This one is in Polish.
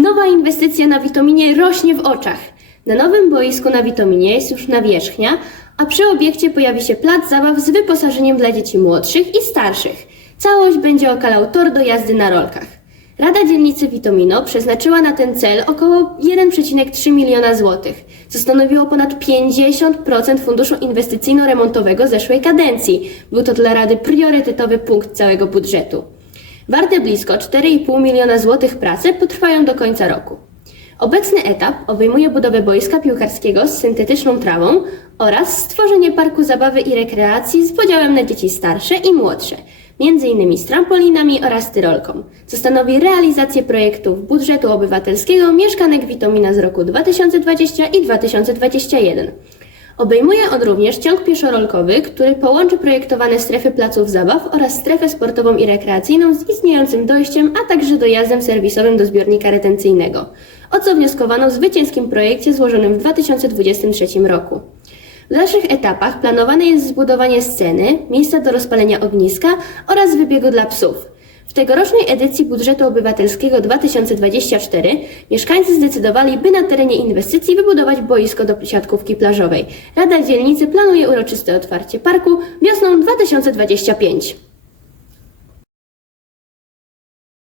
Nowa inwestycja na Witominie rośnie w oczach. Na nowym boisku na Witominie jest już nawierzchnia, a przy obiekcie pojawi się plac zabaw z wyposażeniem dla dzieci młodszych i starszych. Całość będzie okalał tor do jazdy na rolkach. Rada Dzielnicy Witomino przeznaczyła na ten cel około 1,3 miliona złotych, co stanowiło ponad 50% funduszu inwestycyjno-remontowego zeszłej kadencji. Był to dla Rady priorytetowy punkt całego budżetu. Warte blisko 4,5 miliona złotych prace potrwają do końca roku. Obecny etap obejmuje budowę boiska piłkarskiego z syntetyczną trawą oraz stworzenie parku zabawy i rekreacji z podziałem na dzieci starsze i młodsze, m.in. z trampolinami oraz tyrolką, co stanowi realizację projektów budżetu obywatelskiego Mieszkanek Witomina z roku 2020 i 2021. Obejmuje on również ciąg pieszorolkowy, który połączy projektowane strefy placów zabaw oraz strefę sportową i rekreacyjną z istniejącym dojściem, a także dojazdem serwisowym do zbiornika retencyjnego, o co wnioskowano w zwycięskim projekcie złożonym w 2023 roku. W dalszych etapach planowane jest zbudowanie sceny, miejsca do rozpalenia ogniska oraz wybiegu dla psów. W tegorocznej edycji budżetu obywatelskiego 2024 mieszkańcy zdecydowali, by na terenie inwestycji wybudować boisko do siatkówki plażowej. Rada Dzielnicy planuje uroczyste otwarcie parku wiosną 2025.